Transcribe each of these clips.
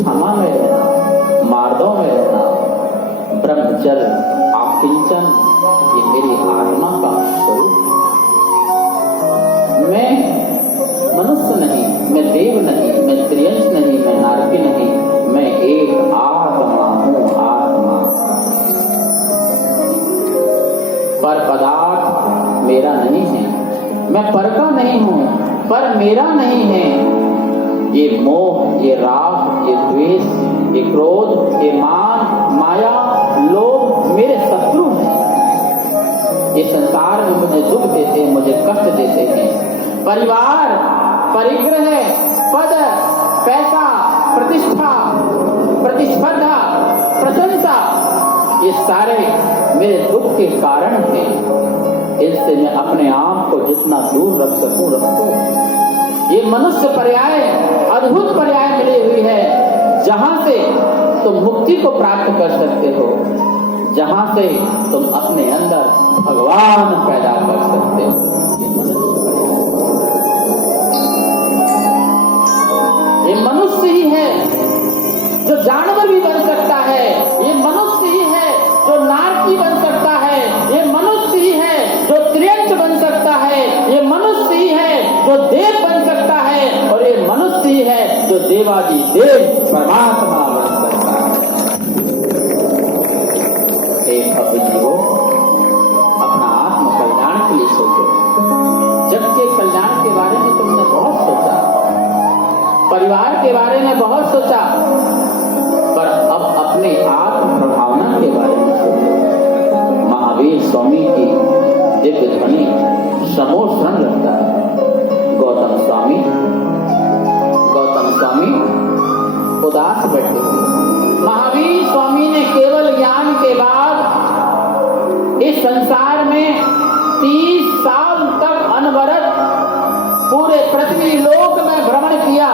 क्षमा में रहना, मार्दव में रहना, ब्रह्मचर्य, आकिंचन, ये मेरी आत्मा का स्वरूप है। मैं मनुष्य नहीं, मैं देव नहीं, मैं त्रियंश नहीं, मैं नारकी नहीं, मैं एक आत्मा हूँ, आत्मा। पर पदार्थ मेरा नहीं है, मैं पर का नहीं हूँ, पर मेरा नहीं है। ये मोह, ये राग, ये द्वेष, ये क्रोध, ये मान, माया, लोभ मेरे शत्रु हैं। ये संसार में मुझे दुख देते हैं, मुझे कष्ट देते हैं। परिवार, परिग्रह, पद, पैसा, प्रतिष्ठा, प्रतिस्पर्धा, प्रशंसा, ये सारे मेरे दुख के कारण हैं। इससे मैं अपने आप को जितना दूर रख सकूं रखूं। ये मनुष्य पर्याय अद्भुत पर्याय मिली हुई है, जहां से तुम मुक्ति को प्राप्त कर सकते हो, जहां से तुम अपने अंदर भगवान पैदा कर सकते हो। ये मनुष्य ही है जो जानवर भी बन सकता है, ये मनुष्य ही है जो नारकी बन सकता है, ये मनुष्य ही है जो त्रियंश बन सकता है, ये मनुष्य ही है जो देव बन सकता है, और ये मनुष्य ही है जो देवादि देव परमात्मा बन सकता है। एक भव्य जीवो, अपना आत्म कल्याण के लिए सोचो। जग के कल्याण के बारे में तुमने बहुत सोचा, परिवार के बारे में बहुत सोचा, पर अब अपने आत्म प्रभावना के बारे में सोचो। महावीर स्वामी की दिव्य ध्वनि समोषण लगता है। गौतम स्वामी उदास बैठे हुए। महावीर स्वामी ने केवल ज्ञान के बाद इस संसार में 30 साल तक अनवरत पूरे पृथ्वी लोक में भ्रमण किया,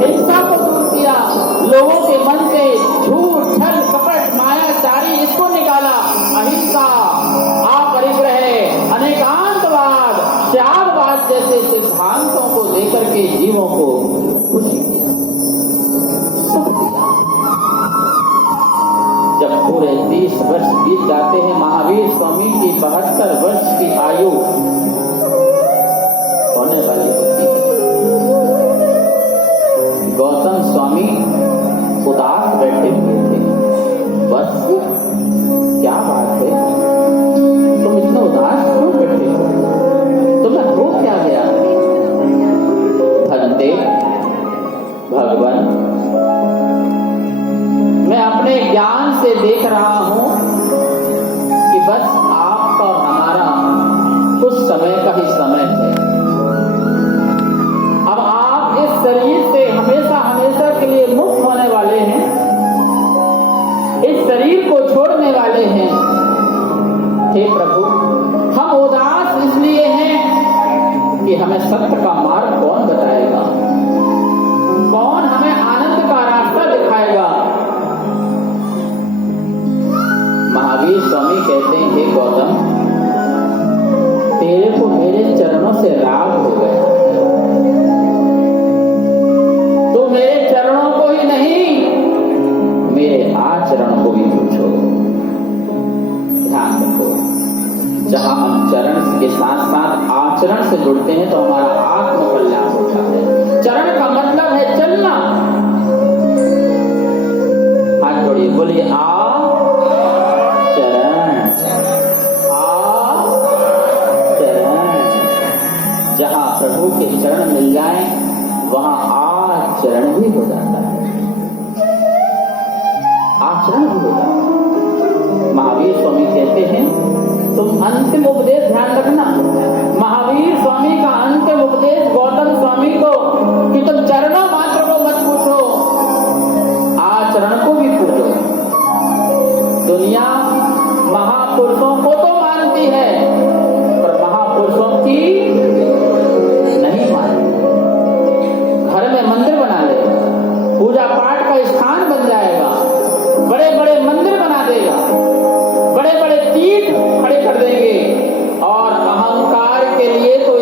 हिंसा को दूर किया, लोगों के मन से झूठ, छल, कपट, मायाचारी इसको निकाला, अहिंसा, अपरिग्रह, अनेकांतवाद, त्यागवाद जैसे सिद्धांतों को लेकर के जीवों को खुशी दिया, सुख दिया। जब पूरे 30 वर्ष बीत जाते हैं, महावीर स्वामी की 72 वर्ष की आयु होने वाली होती है। गौतम स्वामी उदास बैठे हुए थे। बस क्या बात है, तुम इतना उदास क्यों बैठे हो? तुम्हें हो क्या गया? भगते भगवान, मैं अपने ज्ञान से देख रहा हूं कि बस आपका और हमारा कुछ समय का ही समय है। अब आप इस शरीर से हमेशा हमेशा के लिए मुक्त होने वाले हैं, इस शरीर को छोड़ने वाले हैं। हे प्रभु, हम उदास इसलिए हैं कि हमें सत्य का मार्ग कौन बताएगा, कौन हमें आनंद का रास्ता दिखाएगा। महावीर स्वामी कहते हैं, हे गौतम, तेरे को मेरे चरणों से राग हो गया। तो मेरे चरणों को ही नहीं, मेरे आचरण को भी पूछो। ध्यान रखो, जहां हम चरण के साथ साथ आचरण से जुड़ते हैं तो हमारा आत्म कल्याण होता है। चरण का मतलब है चलना। हाथ जोड़िए, बोलिए आ प्रभु के चरण मिल जाए वहां आचरण भी हो जाता है, आचरण भी हो जाता है। महावीर स्वामी कहते हैं, तुम अंतिम उपदेश ध्यान रखना। महावीर स्वामी का अंतिम उपदेश गौतम स्वामी को कि तुम चरणों मात्र को मत पूछो, आचरण को भी पूछो। दुनिया महापुरुषों को तो मानती है, पर महापुरुषों की घर में मंदिर बना ले, पूजा पाठ का स्थान बन जाएगा, बड़े बड़े मंदिर बना देगा, बड़े बड़े तीर्थ खड़े कर देंगे, और अहंकार के लिए तो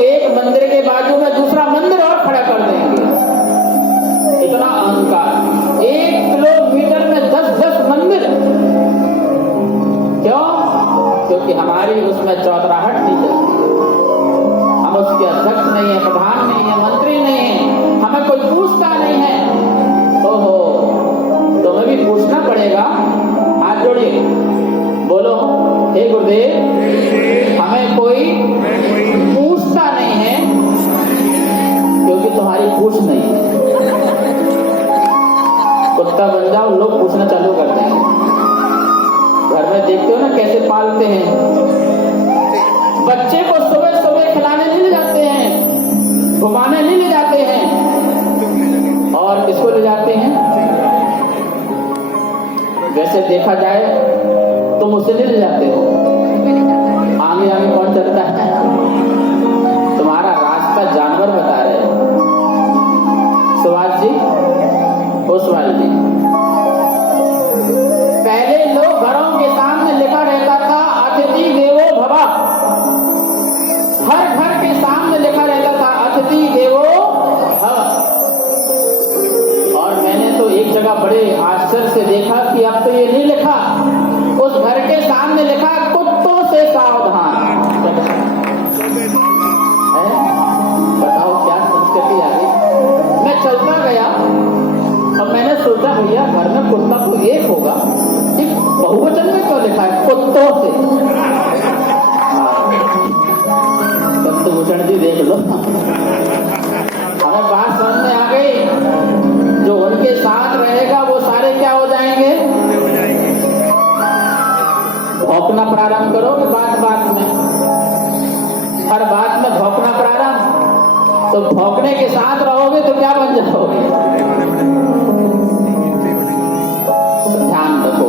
हाउस के अध्यक्ष नहीं है, प्रधान नहीं है, मंत्री नहीं है, हमें कोई पूछता नहीं है। ओहो, तुम्हें भी पूछना पड़ेगा। हाथ जोड़िए, बोलो हे गुरुदेव, हमें कोई पूछता नहीं है क्योंकि तुम्हारी पूछ नहीं है। कुत्ता बन जाओ, लोग पूछना चालू करते हैं। घर में देखते हो ना कैसे पालते हैं। बच्चे को सुबह सुबह खिलाने नहीं ले जाते हैं, घुमाने नहीं ले जाते हैं, और किसको ले जाते हैं? वैसे देखा जाए तुम उसे नहीं ले जाते हो। आगे आगे कौन चलता है? तुम्हारा रास्ता जानवर बता रहे हैं। सुभाष जी, ओ सुभाष जी, पहले लोग घरों के सामने लिखा रहता था अतिथि देवो भव। हर घर के सामने लिखा रहता था अतिथि देवो भव। और मैंने तो एक जगह बड़े आश्चर्य से देखा कि अब तो ये नहीं लिखा, उस घर के सामने लिखा कुत्तों से सावधान। बताओ क्या संस्कृति आ गई। मैं चलता गया और मैंने सोचा भैया घर में कुत्ता तो एक होगा, एक बहुवचन में क्यों लिखा है कुत्तों से? भूषण जी देख लो, हमें बात समझ में आ गई। जो उनके साथ रहेगा वो सारे क्या हो जाएंगे? भौंकना प्रारंभ करोगे बात बात में, हर बात में भौंकना प्रारंभ। तो भौंकने के साथ रहोगे तो क्या बन जाओगे? ध्यान रखो,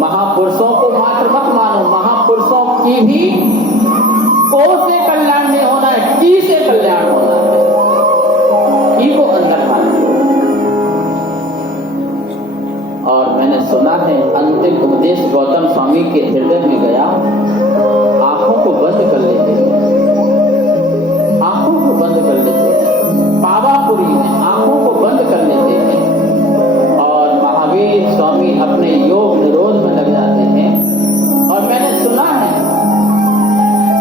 महापुरुषों को मात्र मत मानो, महापुरुषों की भी को से कल्याण नहीं होना है, की से कल्याण होना है। की को अंदर मानो। और मैंने सुना है अंतिम उपदेश गौतम स्वामी के हृदय में गया, आंखों को बंद कर लेते, आंखों को बंद कर लेते, पावापुरी में आंखों को बंद कर लेते हैं और महावीर स्वामी अपने योग निरोध में लग जाते हैं। और मैंने सुना है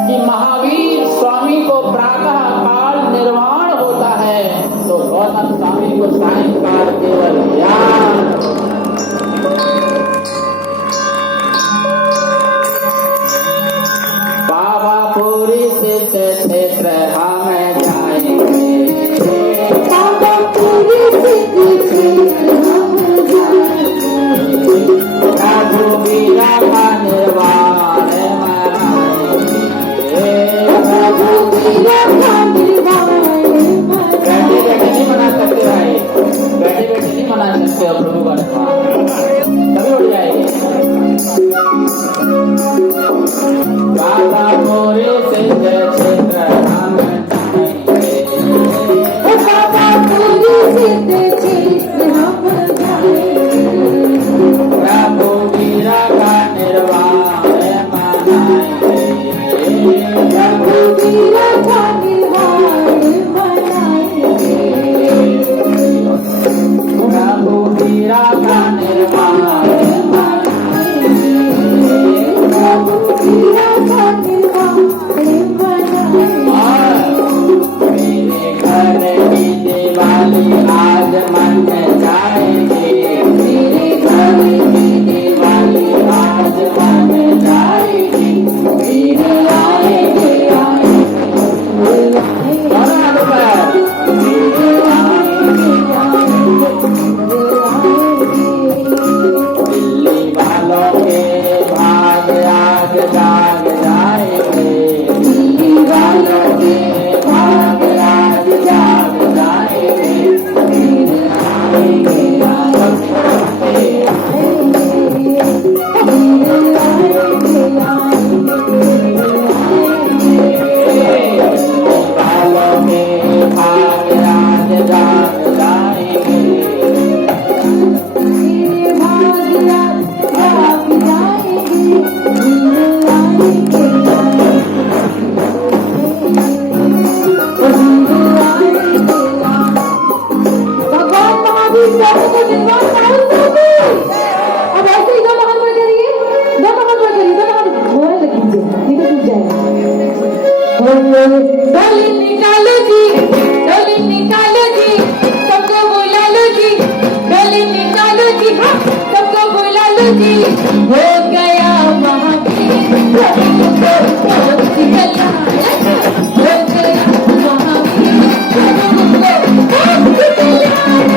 कि महावीर स्वामी को प्रातः काल निर्वाण होता है, तो गौतम स्वामी को सायंकाल केवल ज्ञान। पावापुरी सिद्ध क्षेत्र हम जाएंगे, पावापुरी सिद्ध क्षेत्र हम जाएंगे, रघुवीरा का निर्वाण बैठे बैठे नहीं मना सकते भाई, बैठे बैठे नहीं मना सकते हो प्रभु का निर्वाण, तभी उठ जाएगी। पावापुरी सिद्ध क्षेत्र हम जाएंगे, पावापुरी सिद्ध क्षेत्र हम जाएंगे, रघुवीरा का निर्वाण मनाएंगे, रघुवीरा का निर्वाण डोली निकालो जी, डोली निकालो जी, सबको बुला लो जी, डोली निकालो जी, हाँ सबको बुला लो जी। हो गया महावीर प्रभु को मोक्ष दिलाया, हो गया महावीर प्रभु को मोक्ष दिलाया।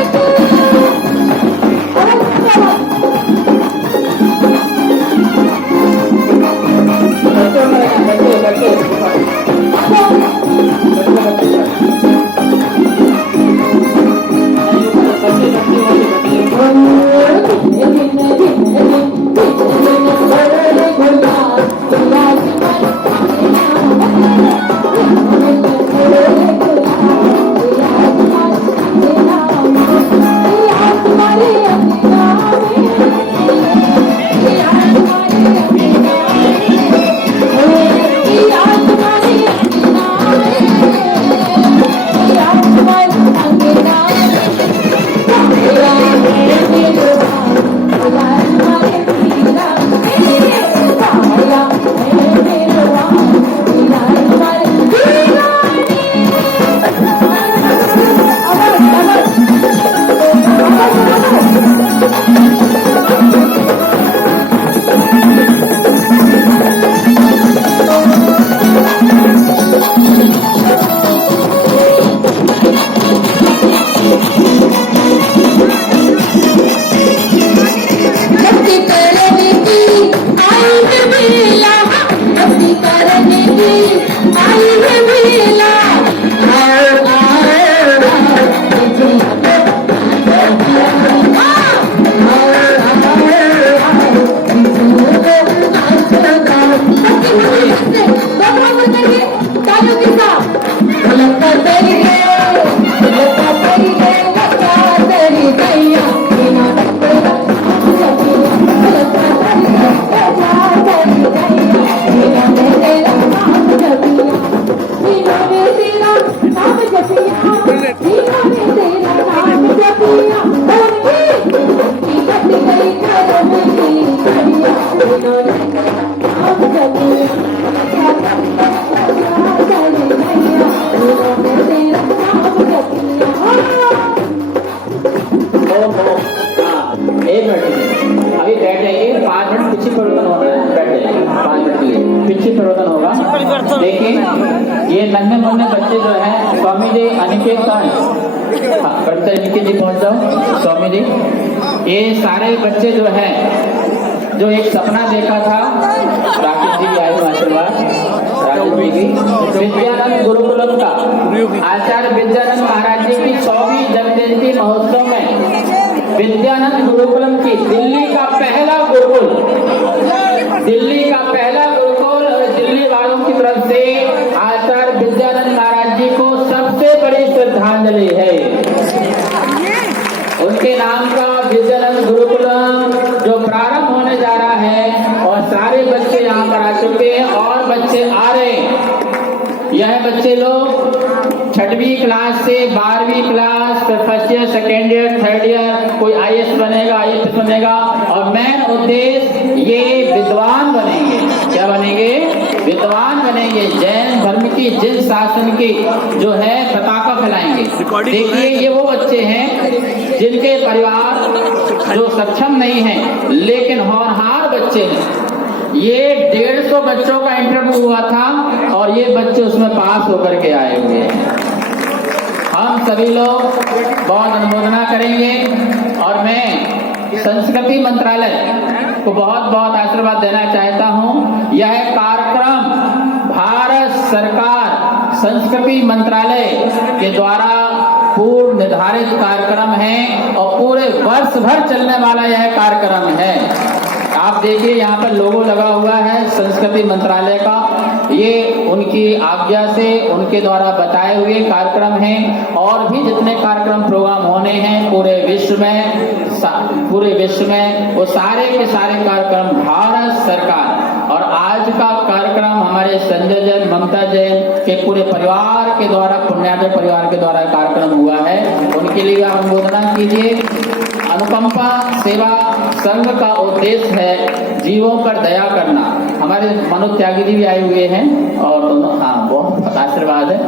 एक मिनट अभी बैठ जाइए, 5 मिनट पीछे परिवर्तन होना है, बैठ जाइए 5 मिनट के लिए पीछे परिवर्तन होगा। देखिए ये नन्हे मुन्ने बच्चे जो हैं स्वामी जी अनिकेत का है, बच्चे अनिकेत जी पहुंच जाओ। स्वामी जी ये सारे बच्चे जो हैं जो एक सपना देखा था, राकेश जी आए आशीर्वाद, राकेश जी की विद्यानंद गुरुकुलम का आचार्य विद्यानंद महाराज जी की 100वीं जन्म जयंती महोत्सव में विद्यानंद गुरुकुलम की दिल्ली का पहला गुरुकुल, दिल्ली का पहला गुरुकुल, दिल्ली वालों की तरफ से आचार्य विद्यानंद महाराज जी को सबसे बड़ी श्रद्धांजलि है। उनके नाम का विद्यानंद गुरुकुलम जो प्रारंभ होने जा रहा है और सारे बच्चे यहाँ पर आ चुके हैं और बच्चे आ रहे हैं। यह बच्चे लोग 6वीं क्लास से 12वीं class, first year, second year, third year, कोई IAS बनेगा, IAS बनेगा और मेन उद्देश्य ये विद्वान बनेंगे। क्या बनेंगे? विद्वान बनेंगे। जैन धर्म की, जिन शासन की जो है पताका फैलाएंगे। देखिए ये वो बच्चे हैं जिनके परिवार जो सक्षम नहीं है लेकिन होनहार बच्चे हैं। ये 150 बच्चों का इंटरव्यू हुआ था और ये बच्चे उसमें पास होकर के आए हुए हैं। हम सभी लोग बहुत अनुमोदना करेंगे और मैं संस्कृति मंत्रालय को बहुत बहुत आशीर्वाद देना चाहता हूं। यह कार्यक्रम भारत सरकार संस्कृति मंत्रालय के द्वारा पूर्व निर्धारित कार्यक्रम है और पूरे वर्ष भर चलने वाला यह कार्यक्रम है। आप देखिए यहाँ पर लोगो लगा हुआ है संस्कृति मंत्रालय का। ये उनकी आज्ञा से उनके द्वारा बताए हुए कार्यक्रम हैं और भी जितने कार्यक्रम प्रोग्राम होने हैं पूरे विश्व में वो सारे के सारे कार्यक्रम भारत सरकार और आज का कार्यक्रम हमारे संजय जैन, ममता जैन के पूरे परिवार के द्वारा, पुण्यार्थ परिवार के द्वारा कार्यक्रम हुआ है। उनके लिए आप अनुमोदना कीजिए। अनुकंपा सेवा संघ का उद्देश्य है जीवों पर दया करना। हमारे मनोज त्यागी जी भी आए हुए हैं और दोनों, हाँ बहुत आशीर्वाद है।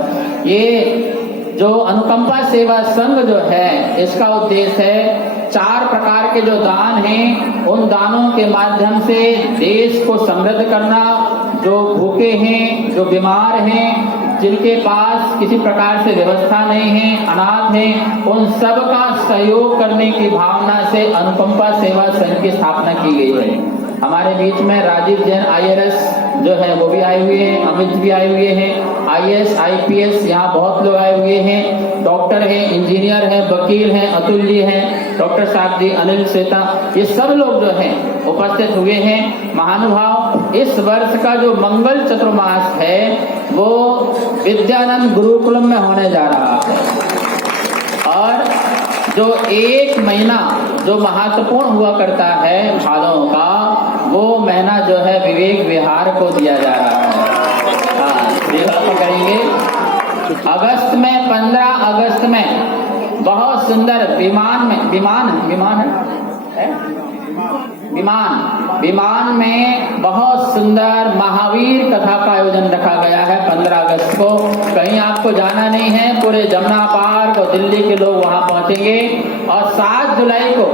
ये जो अनुकंपा सेवा संघ जो है, इसका उद्देश्य है 4 प्रकार के जो दान हैं, उन दानों के माध्यम से देश को समृद्ध करना, जो भूखे हैं, जो बीमार हैं, जिनके पास किसी प्रकार से व्यवस्था नहीं है, अनाथ हैं, उन सब का सहयोग करने की भावना से अनुकंपा सेवा संघ की स्थापना की गई है। हमारे बीच में राजीव जैन IRS जो है वो भी आए हुए हैं, अमित भी आए हुए हैं, IAS IPS यहाँ बहुत लोग आए हुए हैं, डॉक्टर हैं, इंजीनियर हैं, वकील हैं, अतुल जी हैं, डॉक्टर साहब जी, अनिल श्वेता, ये सब लोग जो हैं उपस्थित हुए हैं। महानुभाव, इस वर्ष का जो मंगल चतुर्मास है वो विद्यानंद गुरुकुलम में होने जा रहा है, और जो 1 महीना जो महत्वपूर्ण हुआ करता है भादों का, वो महीना जो है विवेक विहार को दिया जा रहा है। करेंगे अगस्त में, 15 अगस्त में बहुत सुंदर विमान में बहुत सुंदर महावीर कथा का आयोजन रखा गया है 15 अगस्त को। कहीं आपको जाना नहीं है, पूरे जमुना पार्क और दिल्ली के लोग वहां पहुंचेंगे। और 7 जुलाई को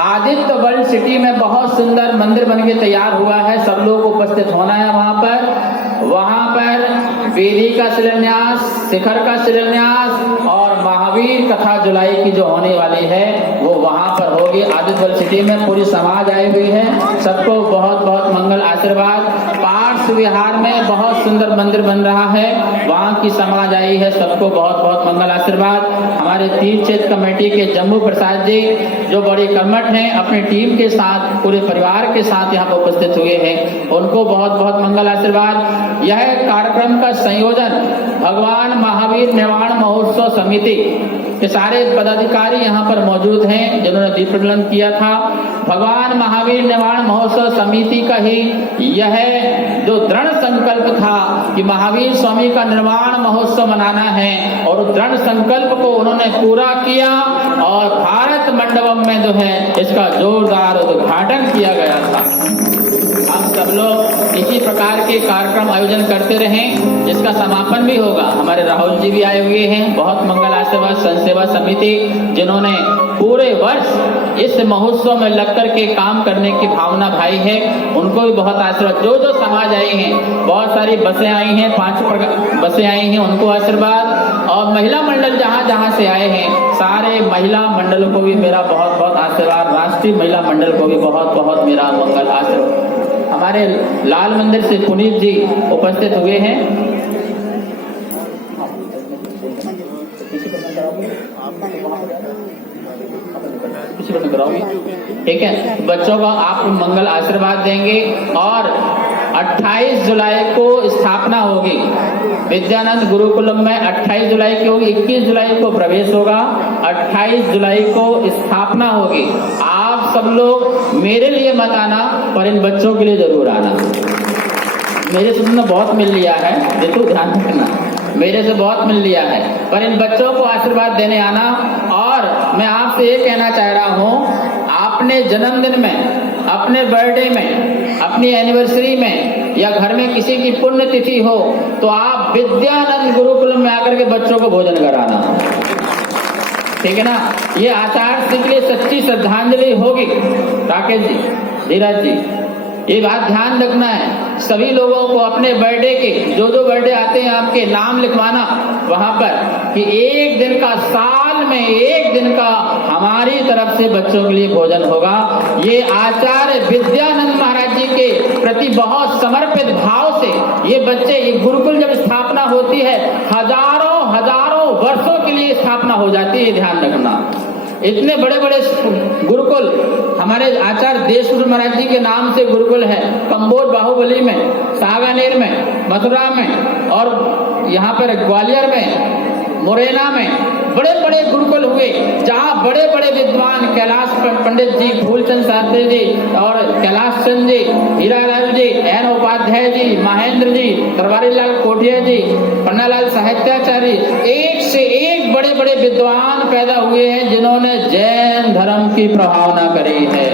आदित्य वर्ल्ड सिटी में बहुत सुंदर मंदिर बन के तैयार हुआ है, सब लोग उपस्थित होना है वहां पर वेदी का शिलान्यास, शिखर का शिलान्यास और महावीर कथा जुलाई की जो होने वाली है वो वहां पर होगी। आदित्य वर्ल्ड सिटी में पूरी समाज आई हुई है, सबको बहुत बहुत मंगल आशीर्वाद। पार्श्व विहार में बहुत सुंदर मंदिर बन रहा है, वहां की समाज आई है, सबको बहुत बहुत मंगल आशीर्वाद। हमारे तीर्थ क्षेत्र कमेटी के जम्मू प्रसाद जी जो बड़ी कर्मठ हैं, अपनी टीम के साथ, पूरे परिवार के साथ यहाँ पर उपस्थित हुए हैं, उनको बहुत बहुत मंगल आशीर्वाद। यह कार्यक्रम का संयोजन भगवान महावीर निर्वाण महोत्सव समिति के सारे पदाधिकारी यहाँ पर मौजूद हैं जिन्होंने दीप प्रज्वलन किया था। भगवान महावीर निर्वाण महोत्सव समिति का ही यह जो दृढ़ संकल्प था कि महावीर स्वामी का निर्वाण महोत्सव मनाना है, और दृढ़ संकल्प को उन्होंने पूरा किया और भारत मंडपम में जो है इसका जोरदार उद्घाटन किया गया था। हम सब लोग इसी प्रकार के कार्यक्रम आयोजन करते रहें, जिसका समापन भी होगा। हमारे राहुल जी भी आए हुए हैं, बहुत मंगल आशीर्वाद संसेवा समिति, जिन्होंने पूरे वर्ष इस महोत्सव में लग कर के काम करने की भावना भाई है, उनको भी बहुत आशीर्वाद। जो जो समाज आई हैं, बहुत सारी बसें आई हैं, 5 बसें आई हैं, उनको आशीर्वाद। और महिला मंडल जहाँ जहाँ से आए हैं, सारे महिला मंडल को भी मेरा बहुत बहुत आशीर्वाद। राष्ट्रीय महिला मंडल को भी बहुत बहुत मेरा मंगल आशीर्वाद। हमारे लाल मंदिर से पुनीत जी उपस्थित हुए हैं। ठीक है, बच्चों का आप मंगल आशीर्वाद देंगे। और 28 जुलाई को स्थापना होगी विद्यानंद गुरुकुलम में, 28 जुलाई की होगी, 21 जुलाई को प्रवेश होगा, 28 जुलाई को स्थापना होगी। आप सब लोग मेरे लिए मत आना, पर इन बच्चों के लिए जरूर आना। मेरे से तुमने बहुत मिल लिया है, देखो ध्यान रखना, मेरे से बहुत मिल लिया है, पर इन बच्चों को आशीर्वाद देने आना। और मैं आपसे ये कहना चाह रहा हूँ, आपने जन्मदिन में, अपने बर्थडे में, अपनी एनिवर्सरी में या घर में किसी की पुण्यतिथि हो तो आप विद्यानंद गुरुकुलम में आकर के बच्चों को भोजन कराना, ठीक है ना। ये आचार्य जी के लिए सच्ची श्रद्धांजलि होगी। राकेश जी, धीरज जी, ये बात ध्यान रखना है। सभी लोगों को अपने बर्थडे के जो बर्थडे आते हैं आपके नाम लिखवाना वहां पर, कि एक दिन का, साल में एक दिन का हमारी तरफ से बच्चों के लिए भोजन होगा। ये आचार्य विद्यानंद महाराज जी के प्रति बहुत समर्पित भाव से ये बच्चे, ये गुरुकुल जब स्थापना होती है, हजारों हजारों वर्षों के लिए स्थापना हो जाती है, ध्यान रखना। इतने बड़े बड़े गुरुकुल हमारे आचार्य देशमुख महाराज जी के नाम से गुरुकुल है, कंबोज बाहुबली में, सागानेर में, मथुरा में, और यहाँ पर ग्वालियर में, मुरैना में बड़े बड़े गुरुकुल हुए, जहाँ बड़े बड़े विद्वान कैलाश पंडित जी, फूलचंद शास्त्री जी और कैलाश चंद जी, हीरालाल जी, एन उपाध्याय जी, महेंद्र जी, तरवारी लाल कोठिया जी, पन्नालाल साहित्याचार्य, एक से एक बड़े बड़े विद्वान पैदा हुए हैं जिन्होंने जैन धर्म की प्रभावना करी है।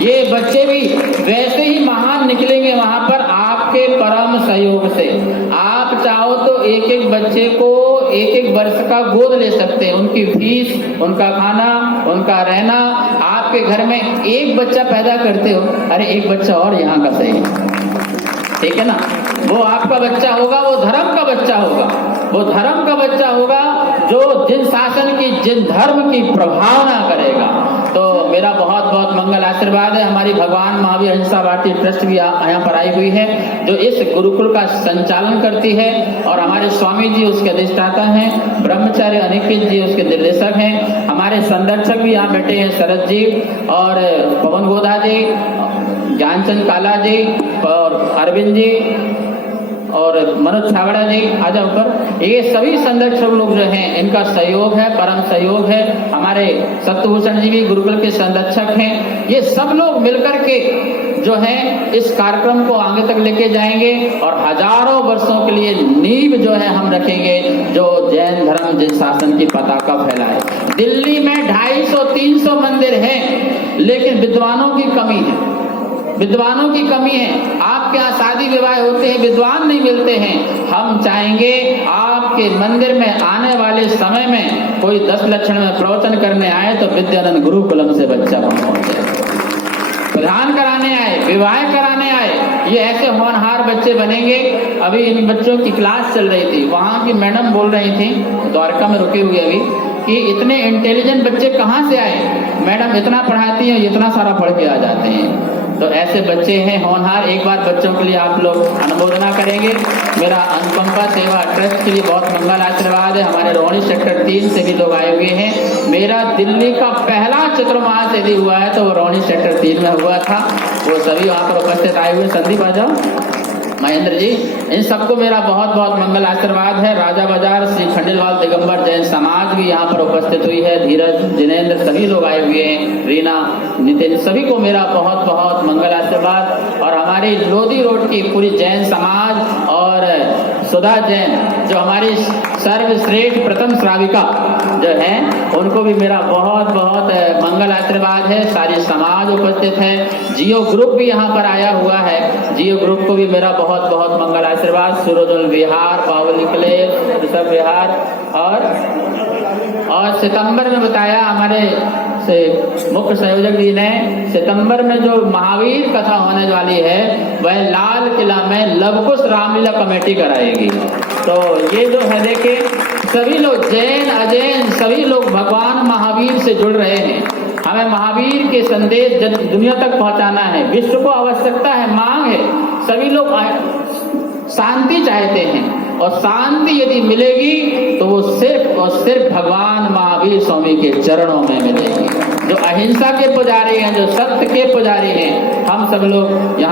ये बच्चे भी वैसे ही महान निकलेंगे वहां पर आपके परम सहयोग से। आप आप चाहो तो एक एक बच्चे को एक एक वर्ष का गोद ले सकते हैं, उनकी फीस, उनका खाना, उनका रहना। आपके घर में एक बच्चा पैदा करते हो, अरे एक बच्चा और यहाँ का सही, ठीक है ना। वो आपका बच्चा होगा, वो धर्म का बच्चा होगा, वो धर्म का बच्चा होगा जो जिन शासन की, जिन धर्म की प्रभावना करेगा। तो मेरा बहुत बहुत मंगल आशीर्वाद है। हमारी भगवान महावीर अहिंसा भारती ट्रस्ट भी यहाँ पर आई हुई है, जो इस गुरुकुल का संचालन करती है, और हमारे स्वामी जी उसके अधिष्ठाता हैं, ब्रह्मचार्य अनिकेत जी उसके निर्देशक हैं। हमारे संरक्षक भी यहाँ बैठे हैं, शरद जी और पवन गोधा जी, ज्ञानचंद काला जी और अरविंद जी और मनोज छावड़ा जी, आ जाओ ऊपर। ये सभी संरक्षक लोग जो हैं, इनका सहयोग है, परम सहयोग है। हमारे सत्यभूषण जी भी गुरुकुल के संरक्षक हैं। ये सब लोग मिलकर के जो है इस कार्यक्रम को आगे तक लेके जाएंगे, और हजारों वर्षों के लिए नींव जो है हम रखेंगे, जो जैन धर्म जिन शासन की पताका फैलाए। दिल्ली में 250-300 मंदिर हैं, लेकिन विद्वानों की कमी है, विद्वानों की कमी है। आपके यहाँ शादी विवाह होते हैं, विद्वान नहीं मिलते हैं। हम चाहेंगे आपके मंदिर में आने वाले समय में कोई 10 लक्षण में प्रवचन करने आए तो विद्यानंद गुरुकुलम से बच्चा पहुंचे, प्रधान कराने आए, विवाह कराने आए, ये ऐसे होनहार बच्चे बनेंगे। अभी इन बच्चों की क्लास चल रही थी, वहाँ की मैडम बोल रही थी, द्वारका में रुके हुए अभी, कि इतने इंटेलिजेंट बच्चे कहाँ से आए, मैडम इतना पढ़ाती हैं, इतना सारा पढ़ के आ जाते हैं। तो ऐसे बच्चे हैं होनहार। एक बार बच्चों के लिए आप लोग अनुमोदना करेंगे। मेरा अनुकंपा सेवा ट्रस्ट के लिए बहुत मंगल आशीर्वाद है। हमारे रोहिणी सेक्टर 3 से भी लोग आए हुए हैं। मेरा दिल्ली का पहला चित्र वहां से भी हुआ है, तो वो रोहिणी सेक्टर 3 में हुआ था। वो सभी वहां पर उपस्थित आए हुए। संदीप आ जाओ, महेंद्र जी, इन सबको मेरा बहुत बहुत मंगल आशीर्वाद है। राजा बाजार श्री खंडेलवाल दिगंबर जैन समाज भी यहाँ पर उपस्थित हुई है। धीरज, जिनेंद्र, सभी लोग आए हुए हैं, रीना, नितिन, सभी को मेरा बहुत बहुत मंगल आशीर्वाद। और हमारी लोधी रोड की पूरी जैन समाज और सुधा जैन जो हमारी सर्वश्रेष्ठ प्रथम श्राविका जो है, उनको भी मेरा बहुत बहुत मंगल आशीर्वाद है। सारी समाज उपस्थित है। जियो ग्रुप भी यहाँ पर आया हुआ है, जियो ग्रुप को भी मेरा बहुत बहुत मंगल आशीर्वाद। सूरजल विहार, पावली क्लेव, ऋषभ विहार, और सितंबर में बताया हमारे से मुख्य संयोजक जी ने, सितंबर में जो महावीर कथा होने वाली है वह लाल किला में लवकुश रामलीला कमेटी कराएगी। तो ये जो है देखिए, सभी लोग जैन अजैन सभी लोग भगवान महावीर से जुड़ रहे हैं। हमें महावीर के संदेश दुनिया तक पहुंचाना है। विश्व को आवश्यकता है, मांग है। सभी लोग शांति चाहते हैं, और शांति यदि मिलेगी तो वो सिर्फ और सिर्फ भगवान महावीर स्वामी के चरणों में मिलेगी, जो अहिंसा के पुजारी हैं, जो सत्य के पुजारी हैं। हम सब लोग यहाँ